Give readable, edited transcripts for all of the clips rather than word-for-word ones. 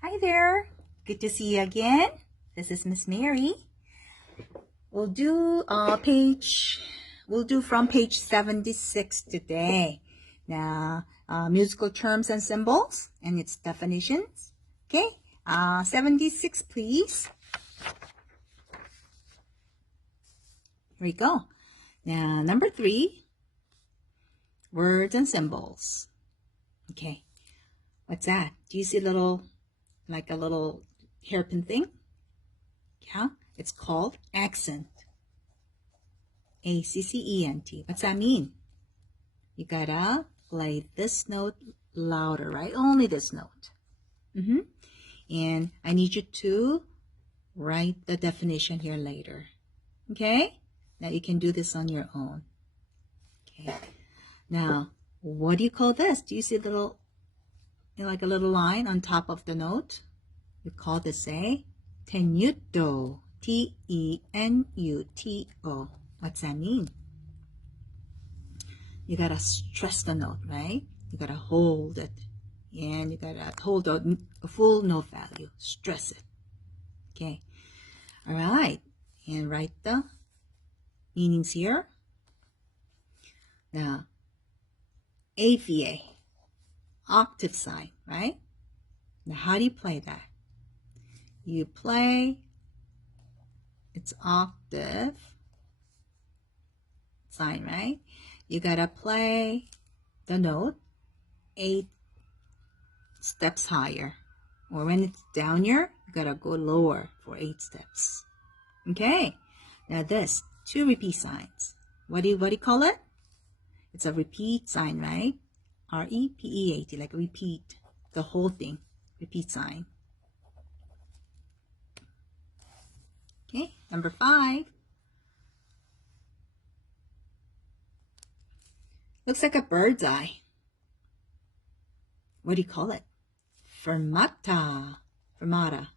Hi there. Good to see you again. This is Miss Mary. We'll do from page 76 today. Now, musical terms and symbols and its definitions. Okay, 76 please. Here we go. Now, number 3, words and symbols. Okay, what's that? Do you see like a little hairpin thing? Yeah, it's called accent. A-C-C-E-N-T. What's that mean? You gotta play this note louder, right? Only this note. And I need you to write the definition here later. Okay? Now you can do this on your own. Okay. Now, what do you call this? Do you see like a little line on top of the note? You call this a tenuto. T-E-N-U-T-O. What's that mean? You gotta stress the note, right? You gotta hold it. And you gotta hold a full note value. Stress it. Okay. All right. And write the meanings here. Now, AVA, octave sign, right? Now, how do you play that? You play its octave sign, right? You gotta play the note 8 steps higher. Or when it's down here, you gotta go lower for 8 steps. Okay. Now this, 2 repeat signs. What do you call it? It's a repeat sign, right? R-E-P-E-A-T, like repeat, the whole thing. Repeat sign. Okay, number 5. Looks like a bird's eye. What do you call it? Fermata. Fermata.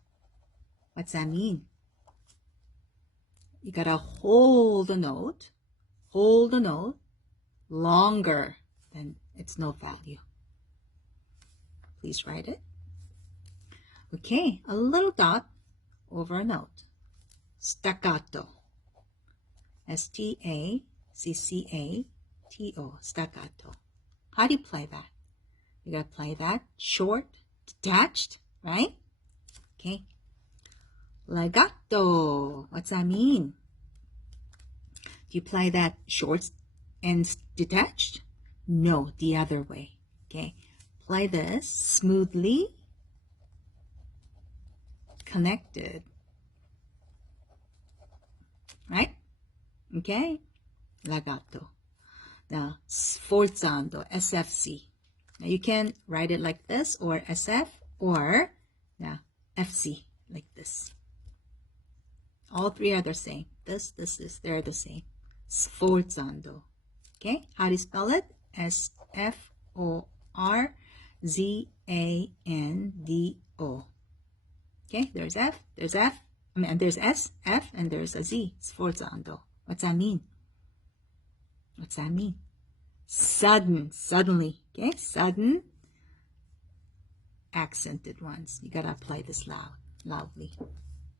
What's that mean? You gotta hold the note longer than its note value. Please write it. Okay, a little dot over a note. Staccato. S-T-A-C-C-A-T-O. Staccato. How do you play that? You gotta play that short, detached, right? Okay. Legato. What's that mean? Do you play that short and detached? No, the other way. Okay. Play this smoothly connected. Right? Okay. Legato. Now, sforzando, SFC. Now, you can write it like this, or SF, or now FC, like this. All 3 are the same. This, they're the same. Sforzando. Okay, how do you spell it? S-F-O-R-Z-A-N-D-O. Okay, there's F, there's S, F, and there's a Z. Sforzando. What's that mean? What's that mean? Sudden, suddenly. Okay, sudden, accented ones. You gotta apply this loudly.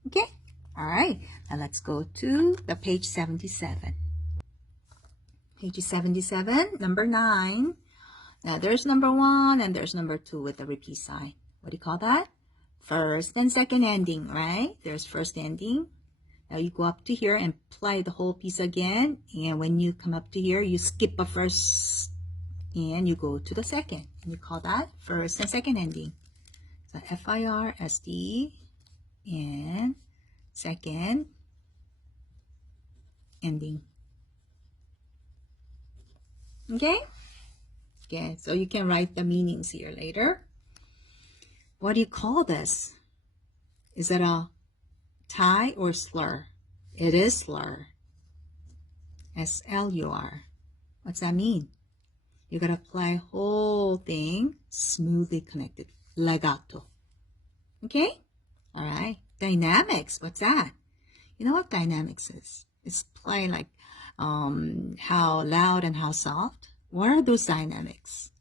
Okay, all right. Now let's go to the page 77. Page 77, number 9. Now there's number 1 and there's number 2 with the repeat sign. What do you call that? First and second ending, right? There's first ending. Now you go up to here and play the whole piece again. And when you come up to here, you skip a first and you go to the second. And you call that first and second ending. So F-I-R-S-T and second ending. Okay? Okay, so you can write the meanings here later. What do you call this? Is it a tie or slur? It is slur. S-L-U-R. What's that mean? You gotta play whole thing smoothly connected. Legato. Okay? All right. Dynamics. What's that? You know what dynamics is? It's play like how loud and how soft. What are those dynamics?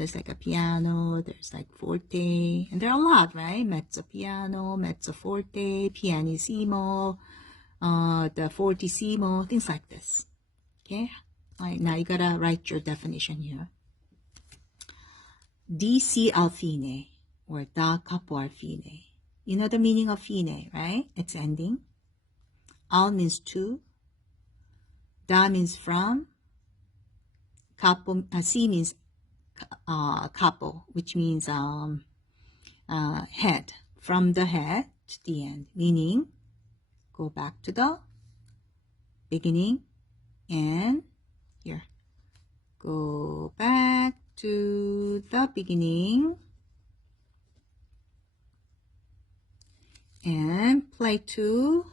There's like a piano, there's like forte, and there are a lot, right? Mezzo piano, mezzo forte, pianissimo, the fortissimo, things like this. Okay? All right, now you gotta write your definition here. Di si al fine, or da capo al fine. You know the meaning of fine, right? It's ending. Al means to. Da means from. Capo, si means capo, which means head. From the head to the end. Meaning, go back to the beginning and here. Go back to the beginning and play to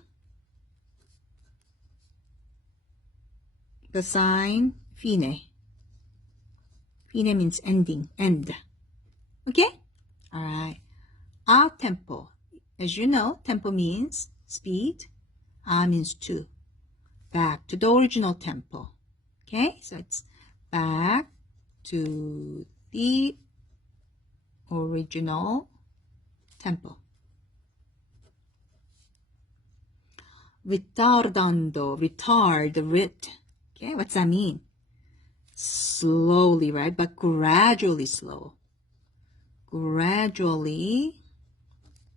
the sign fine. Fine means ending, end. Okay? Alright. A tempo. As you know, tempo means speed. A means to. Back to the original tempo. Okay? So it's back to the original tempo. Ritardando, retard, rit. Okay, what's that mean? Slowly, right? But gradually slow. Gradually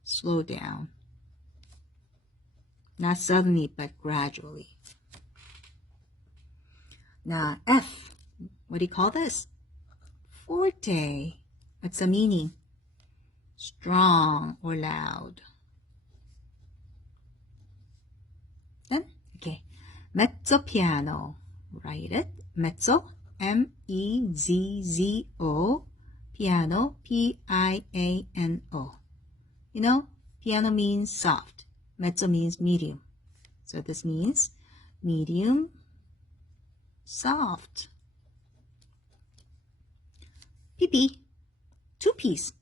slow down. Not suddenly, but gradually. Now, F. What do you call this? Forte. What's the meaning? Strong or loud. Then, okay. Mezzo piano. Write it. Mezzo. M-E-Z-Z-O. Piano. P-I-A-N-O. You know, piano means soft. Mezzo means medium. So this means medium, soft. PP. Two-piece.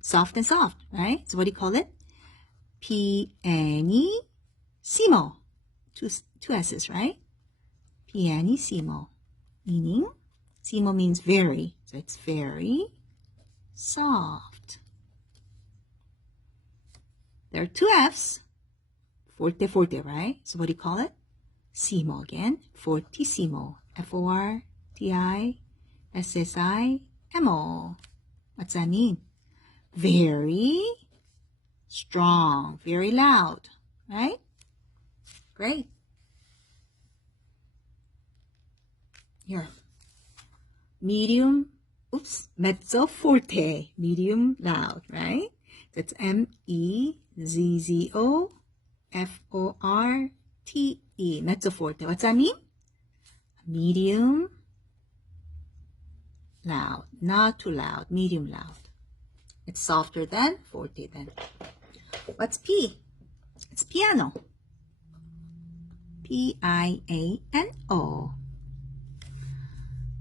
Soft and soft, right? So what do you call it? Pianissimo. Two S's, right? Pianissimo. Meaning, simo means very. So it's very soft. There are two F's. Forte, forte, right? So what do you call it? Simo again. Fortissimo. F-O-R-T-I-S-S-I-M-O. What's that mean? Very strong. Very loud. Right? Great. Here. Medium. Oops. Mezzo forte. Medium loud. Right? That's M-E-Z-Z-O-F-O-R-T-E. Mezzo forte. What's that mean? Medium loud. Not too loud. Medium loud. It's softer than forte then. What's P? It's piano. P-I-A-N-O.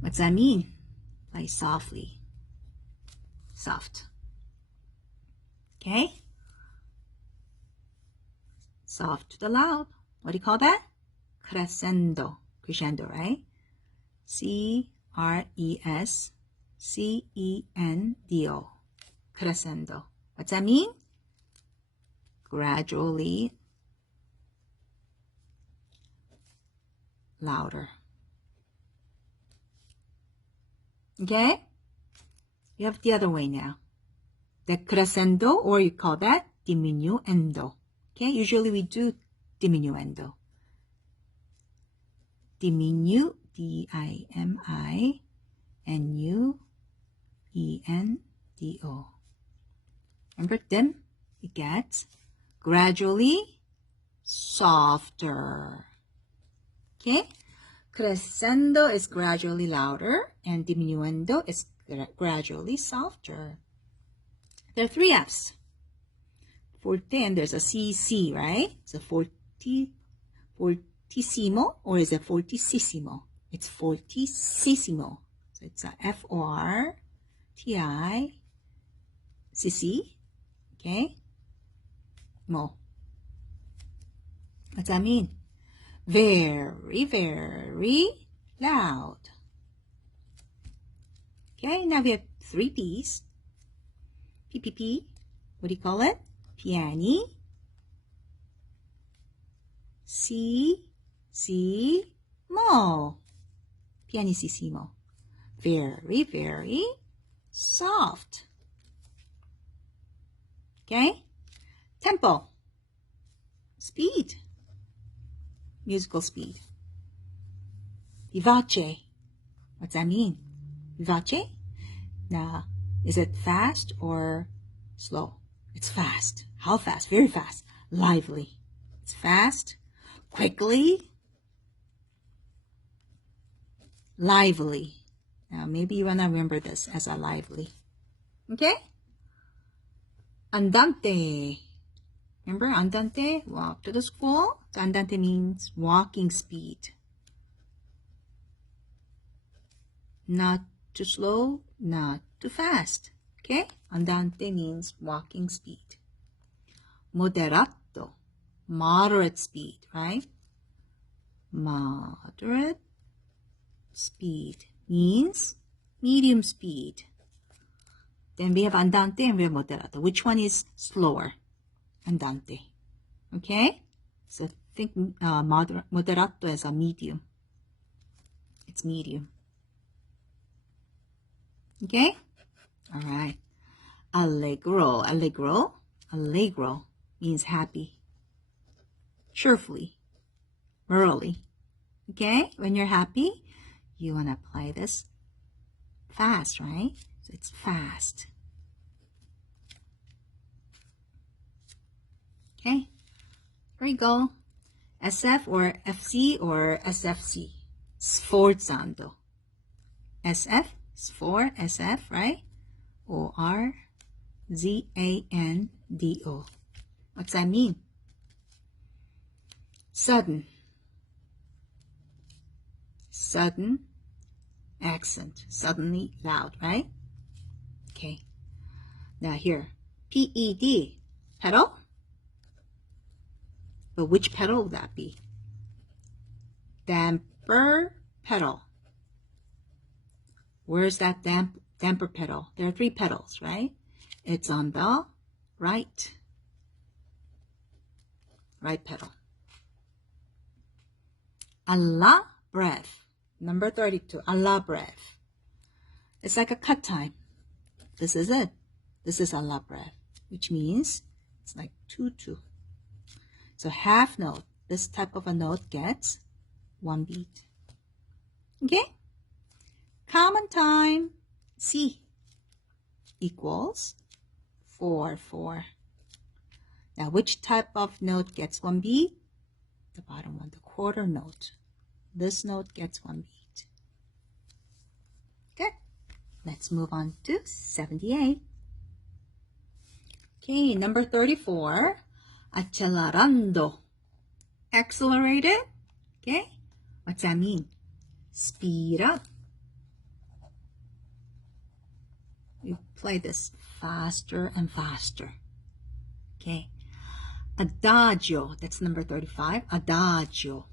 What's that mean? Play softly. Soft. Okay? Soft to the loud. What do you call that? Crescendo. Crescendo, right? C-R-E-S-C-E-N-D-O. Crescendo. What's that mean? Gradually louder. Okay? You have the other way now. Decrescendo, or you call that diminuendo. Okay? Usually we do diminuendo. Diminu, D-I-M-I-N-U-E-N-D-O. Remember dim? It gets gradually softer. Okay? Crescendo is gradually louder, and diminuendo is gradually softer. There are three F's. Forte, and there's a C-C, right? So fortissimo, or is it fortissimo? It's fortissimo. So it's a F-O-R-T-I-C-C, okay? Mo. What's that mean? Very, very loud. Okay, now we have 3 P's. P. What do you call it? Piani. Mo. Pianissimo. Very, very soft. Okay? Tempo. Speed. Musical speed. Vivace. What's that mean? Vivace? Now, is it fast or slow? It's fast. How fast? Very fast. Lively. It's fast. Quickly. Lively. Now, maybe you want to remember this as a lively. Okay? Andante. Remember andante? Walk to the school. So andante means walking speed. Not too slow, not too fast. Okay? Andante means walking speed. Moderato. Moderate speed, right? Moderate speed means medium speed. Then we have andante and we have moderato. Which one is slower? Andante. Okay? So think moderato as a medium. It's medium. Okay? All right. Allegro. Allegro means happy. Cheerfully. Merrily. Okay? When you're happy, you want to apply this fast, right? So it's fast. Okay? Here we go. SF or FC or SFC. Sforzando. SF is for SF, right? O-R-Z-A-N-D-O. What's that mean? Sudden. Sudden accent. Suddenly loud, right? Okay. Now here. P-E-D. Pedal. But which pedal would that be? Damper pedal. Where's that damper pedal? There are 3 pedals, right? It's on the right pedal. Alla breve. Number 32. Alla breve. It's like a cut time. This is it. This is alla breve, which means it's like 2-2. So half note. This type of a note gets 1 beat. Okay? Common time, C equals 4-4. Now, which type of note gets 1 beat? The bottom one, the quarter note. This note gets 1 beat. Good. Let's move on to 78. Okay, number 34. Accelerando. Accelerated. Okay, what's that mean? Speed up. You play this faster and faster. Okay. Adagio. That's number 35. Adagio.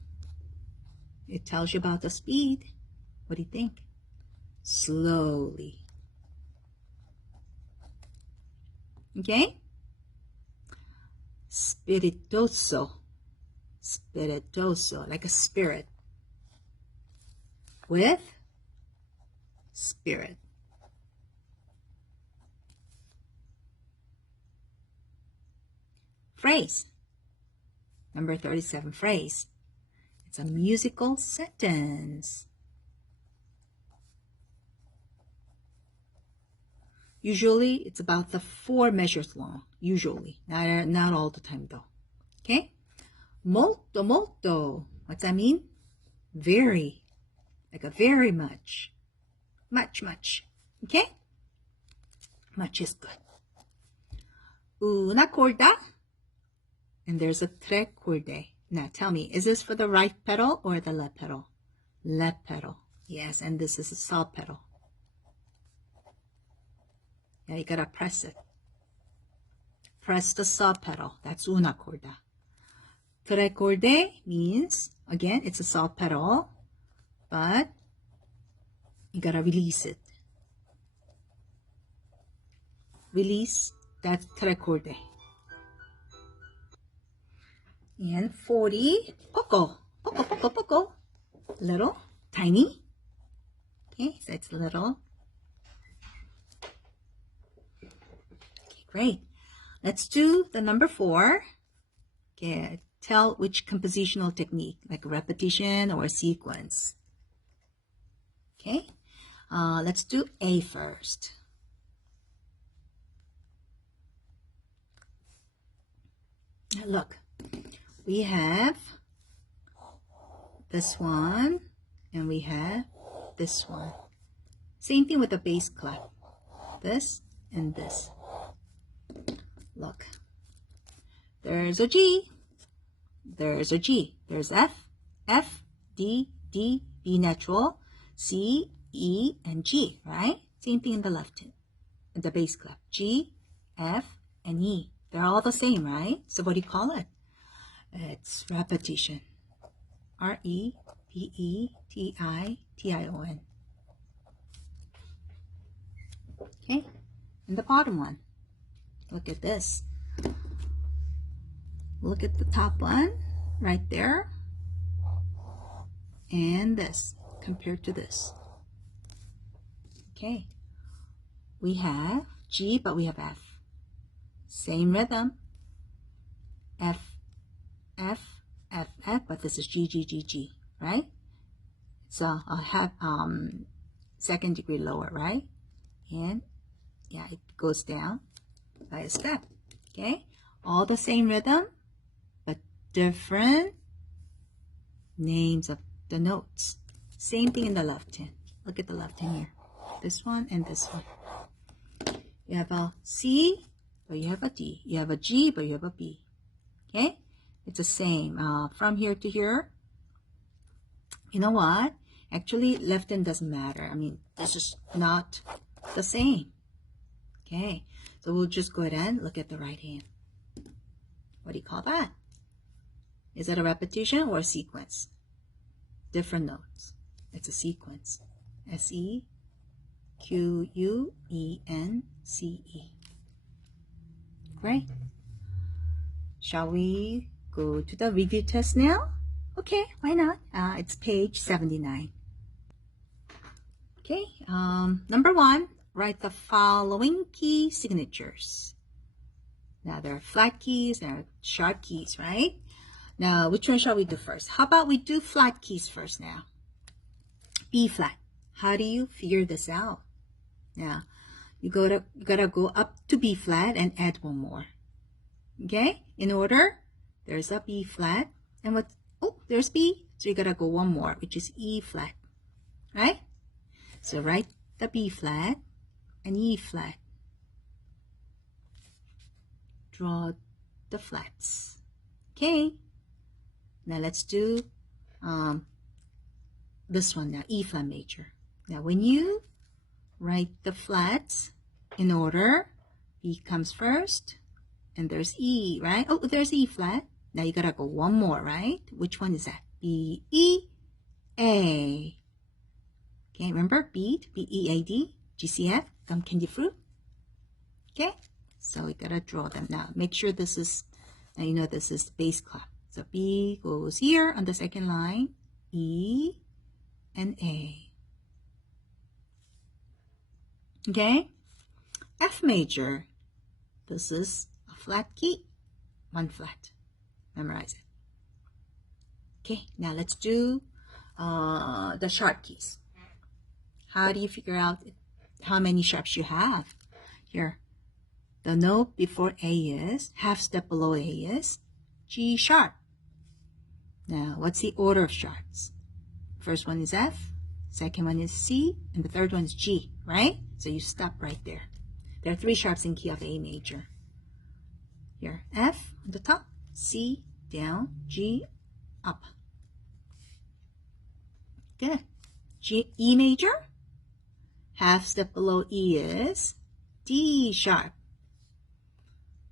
It tells you about the speed. What do you think? Slowly. Okay. Spiritoso. Spiritoso. Like a spirit. With spirit. Phrase. Number 37, phrase. It's a musical sentence. Usually, it's about the 4 measures long. Usually. Not all the time, though. Okay? Molto, molto. What's that mean? Very. Like a very much. Much, much. Okay? Much is good. Una corda. And there's a 3 corde. Now tell me, is this for the right pedal or the left pedal? Left pedal. Yes, and this is a saw pedal. Yeah, you gotta press it. Press the saw pedal. That's una corda. 3 corde means, again, it's a saw pedal, but you gotta release it. release that tre corde. And 40, poco, poco, poco, poco, little, tiny. Okay, so it's little. Okay, great. Let's do the number 4. Okay, tell which compositional technique, like repetition or sequence. Okay, let's do A first. Now look, we have this one and we have this one. Same thing with the bass clef. This and this. Look, there's a G, there's a G, there's F, F, D, D, B natural, C, E, and G, right? Same thing in the left hand, the bass clef. G, F, and E. They're all the same, right? So what do you call it? It's repetition. R-E-P-E-T-I-T-I-O-N. Okay, and the bottom one. Look at this. Look at the top one right there. And this compared to this. Okay, we have G, but we have F. Same rhythm. F, F, F, F, but this is G, G, G, G, right? So I'll have second degree lower, right? And yeah, it goes down by a step. Okay, all the same rhythm, but different names of the notes. Same thing in the left hand. Look at the left hand here. This one and this one. You have a C, but you have a D. You have a G, but you have a B. Okay? It's the same from here to here. You know what? Actually, left hand doesn't matter. I mean, this is not the same. Okay? So we'll just go ahead and look at the right hand. What do you call that? Is that a repetition or a sequence? Different notes. It's a sequence. S-E-Q-U-E-N-C-E. Great. Shall we go to the review test now? Okay, why not? It's page 79. Okay, number 1, write the following key signatures. Now there are flat keys, there are sharp keys, right? Now, which one shall we do first? How about we do flat keys first now? B flat. How do you figure this out? Now, you gotta go up to B flat and add one more. Okay? In order, there's a B flat, and what? Oh, there's B, so you gotta go one more, which is E flat, right? So write the B flat and E flat. Draw the flats. Okay. Now let's do this one now, E flat major. Now when you write the flats in order, B comes first, and there's E, right? Oh, there's E flat. Now you gotta go one more, right? Which one is that? B, E, A. Okay, remember bead, B-E-A-D, G-C-F, gum candy fruit. Okay, so we gotta draw them now. Make sure this is, now you know this is the bass clef. So B goes here on the second line, E and A. Okay, F major. This is a flat key, one flat. Memorize it. Okay, now let's do the sharp keys. How do you figure out how many sharps you have? Here, the note before A is, half step below A is G sharp. Now, what's the order of sharps? First one is F, second one is C, and the third one is G, right? So you stop right there. There are 3 sharps in key of A major. Here, F on the top, C down, G up. Good. E major, half step below E is D sharp.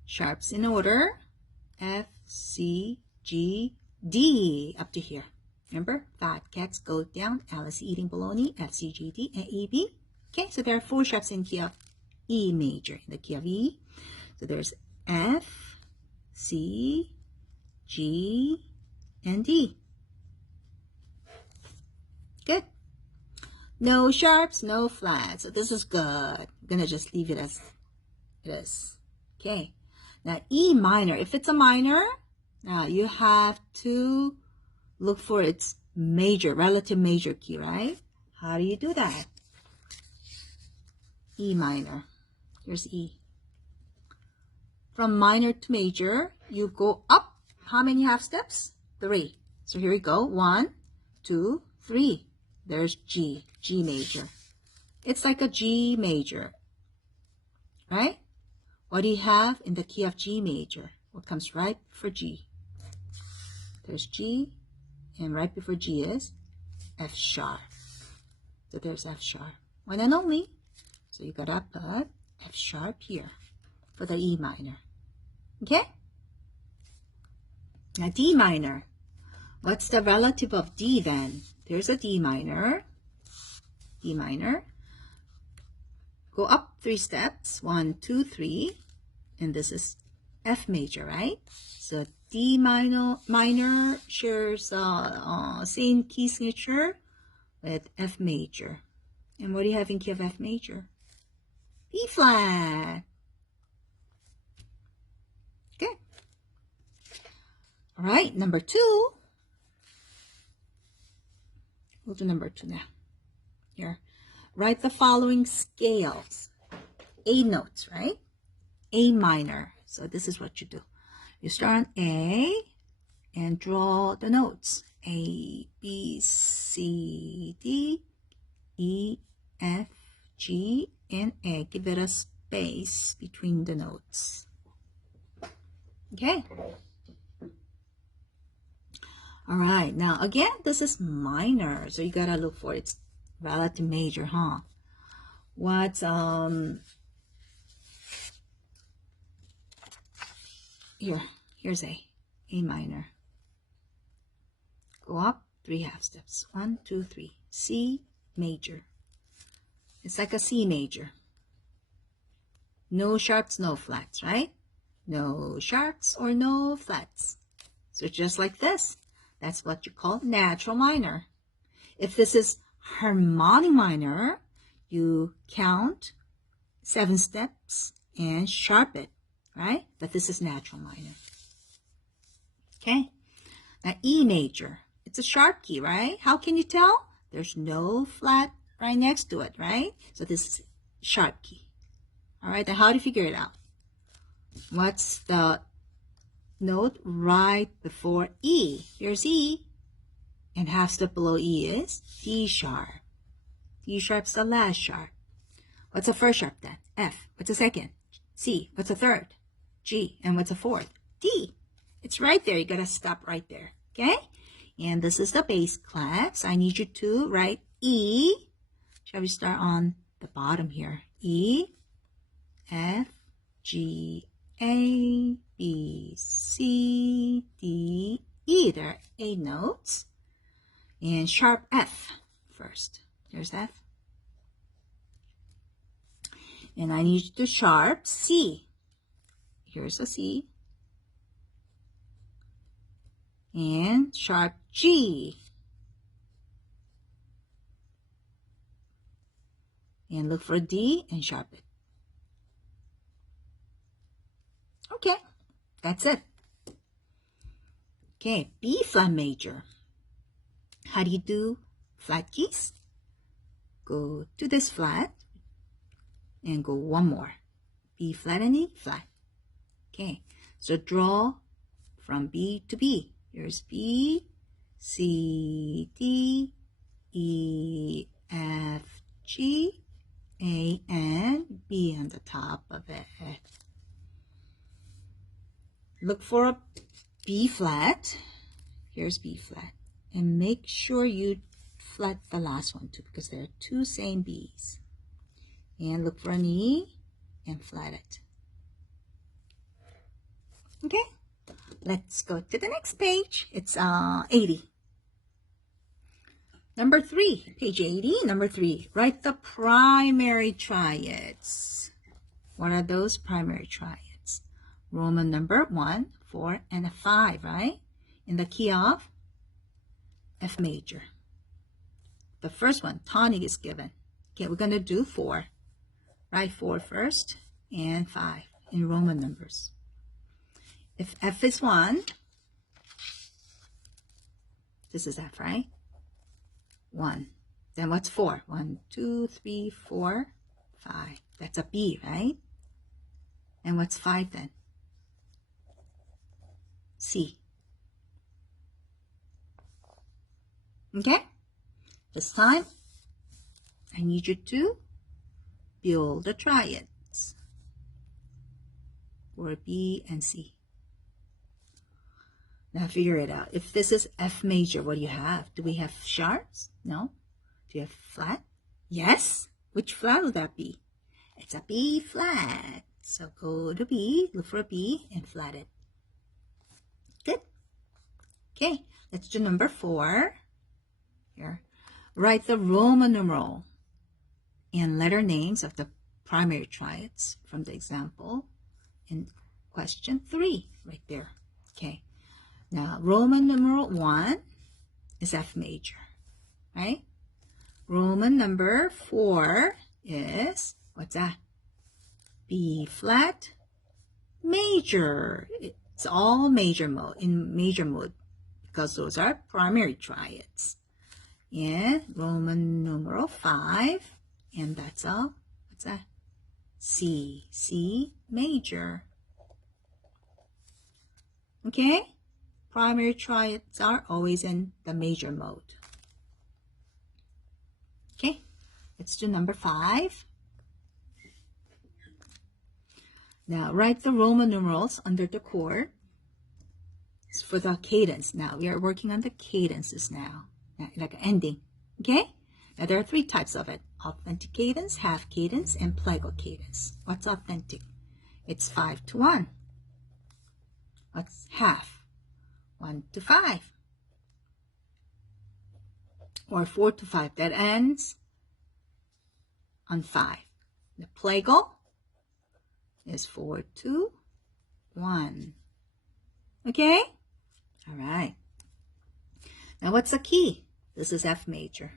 Sharps in order, F, C, G, D up to here. Remember, fat cats go down, Alice eating bologna, F, C, G, D, and E, B. Okay, so there are 4 sharps in key of E major, in the key of E. So there's F, C, G, and D. Good. No sharps, no flats. So this is good. I'm going to just leave it as it is. Okay. Now E minor, if it's a minor, now you have to look for its major, relative major key, right? How do you do that? E minor. Here's E. From minor to major, you go up. How many half steps? 3. So here we go. 1, 2, 3. There's G, G major. It's like a G major, right? What do you have in the key of G major? What comes right before G? There's G, and right before G is F sharp. So there's F sharp. One and only. So you gotta put F sharp here for the E minor. Okay? Now D minor. What's the relative of D then? There's a D minor. D minor. Go up 3 steps. 1, 2, 3. And this is F major, right? So D minor shares same key signature with F major. And what do you have in key of F major? B flat. Okay. All right, number 2. We'll do number 2 now. Here. Write the following scales. A notes, right? A minor. So this is what you do. You start on A and draw the notes. A, B, C, D, E, F, G, and A. Give it a space between the notes. Okay. All right. Now, again, this is minor. So you got to look for its relative major, huh? What's, here's A minor. Go up 3 half steps. 1, 2, 3. C major. It's like a C major. No sharps, no flats, right? No sharps or no flats. So just like this, that's what you call natural minor. If this is harmonic minor, you count 7 steps and sharp it, right? But this is natural minor. Okay. Now E major, it's a sharp key, right? How can you tell? There's no flat right next to it, right? So this is sharp key. All right, then how do you figure it out? What's the note right before E? Here's E. And half step below E is D sharp. D sharp's the last sharp. What's the first sharp then? F. What's the second? C. What's the third? G. And what's the fourth? D. It's right there. You gotta stop right there. Okay? And this is the bass clef. So I need you to write E. Shall we start on the bottom here? E, F, G, A, B, C, D, E. There are 8 notes. And sharp F first. There's F. And I need you to sharp C. Here's a C. And sharp G. And look for D and sharp it. Okay, that's it. Okay, B flat major. How do you do flat keys? Go to this flat and go one more. B flat and E flat. Okay, so draw from B to B. Here's B, C, D, E, F, G, A, and B on the top of it. Look for a B flat. Here's B flat. And make sure you flat the last one too, because there are 2 same B's. And look for an E and flat it. Okay, let's go to the next page. It's 80. Number 3, page 80, number 3. Write the primary triads. What are those primary triads? Roman number 1, 4, and a 5, right? In the key of F major. The first one, tonic, is given. Okay, we're going to do 4. Write 4 first and 5 in Roman numbers. If F is 1, this is F, right? 1. Then what's 4? 1, 2, 3, 4, 5. That's a B, right? And what's 5 then? C. Okay? This time, I need you to build the triads for B and C. Now figure it out. If this is F major, what do you have? Do we have sharps? No. Do you have flat? Yes. Which flat would that be? It's a B flat. So go to B, look for a B, and flat it. Good. Okay, let's do number 4. Here. Write the Roman numeral and letter names of the primary triads from the example in question 3, right there. Okay. Now, Roman numeral 1 is F major, right? Roman number 4 is, what's that? B flat major. It's all major mode, in major mode, because those are primary triads. And Roman numeral 5, and that's all, what's that? C major. Okay? Primary triads are always in the major mode. Okay, let's do number 5. Now, write the Roman numerals under the chord for the cadence. Now, we are working on the cadences now, like an ending. Okay? Now, there are 3 types of it. Authentic cadence, half cadence, and plagal cadence. What's authentic? It's 5 to 1. What's half? 1 to 5. Or 4 to 5. That ends on 5. The plagal is 4 to 1. Okay? All right. Now, what's the key? This is F major.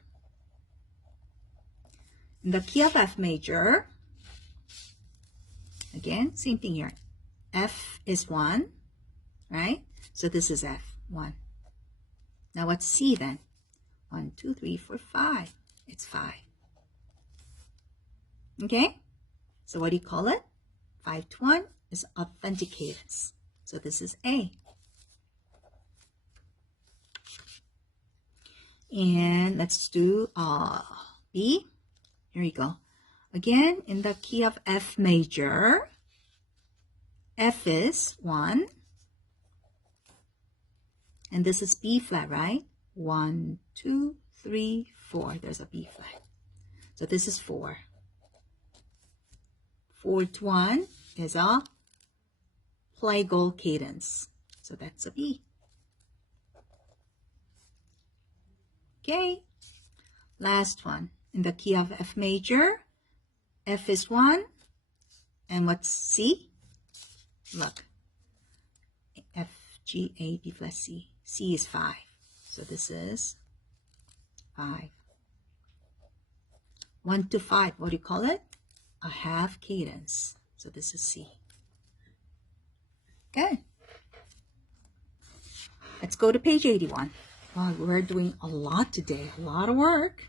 In the key of F major, again, same thing here. F is 1, right? So this is F, 1. Now, what's C then? 1, 2, 3, 4, 5. It's 5. Okay? So what do you call it? 5 to 1 is authentic cadence. So this is A. And let's do B. Here you go. Again, in the key of F major, F is 1. And this is B flat, right? 1, 2, 3, 4. There's a B flat. So this is 4. 4 to 1 is a plagal cadence. So that's a B. Okay. Last one. In the key of F major, F is 1. And what's C? Look. F, G, A, B flat, C. C is 5. So this is 5. 1 to 5, what do you call it? A half cadence. So this is C. Good. Let's go to page 81. Wow, we're doing a lot today. A lot of work.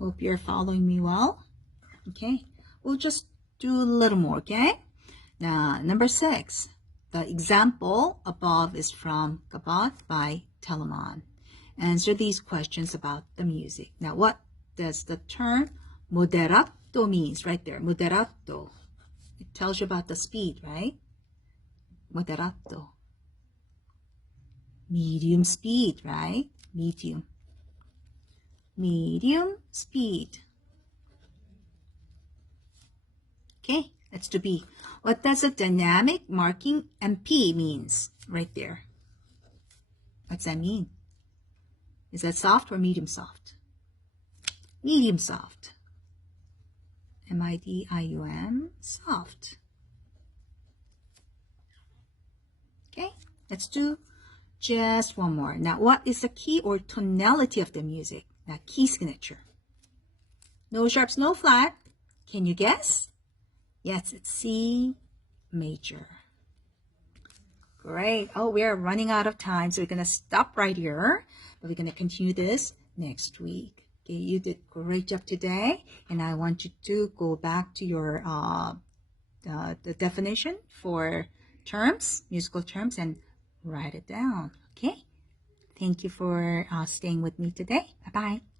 Hope you're following me well. Okay. We'll just do a little more, okay? Now, number 6. The example above is from Cabot by Telemon. Answer these questions about the music. Now, what does the term moderato means? Right there, moderato. It tells you about the speed, right? Moderato. Medium speed, right? Medium. Medium speed. Okay, let's do B. What does a dynamic marking MP means? Right there. What's that mean? Is that soft or medium soft? Medium soft. M-I-D-I-U-M, soft. Okay, let's do just one more. Now, what is the key or tonality of the music? Now, key signature. No sharps, no flat. Can you guess? Yes, it's C major. Great. Oh, we are running out of time, so we're going to stop right here. But we're going to continue this next week. Okay, you did a great job today. And I want you to go back to your the definition for terms, musical terms, and write it down. Okay? Thank you for staying with me today. Bye-bye.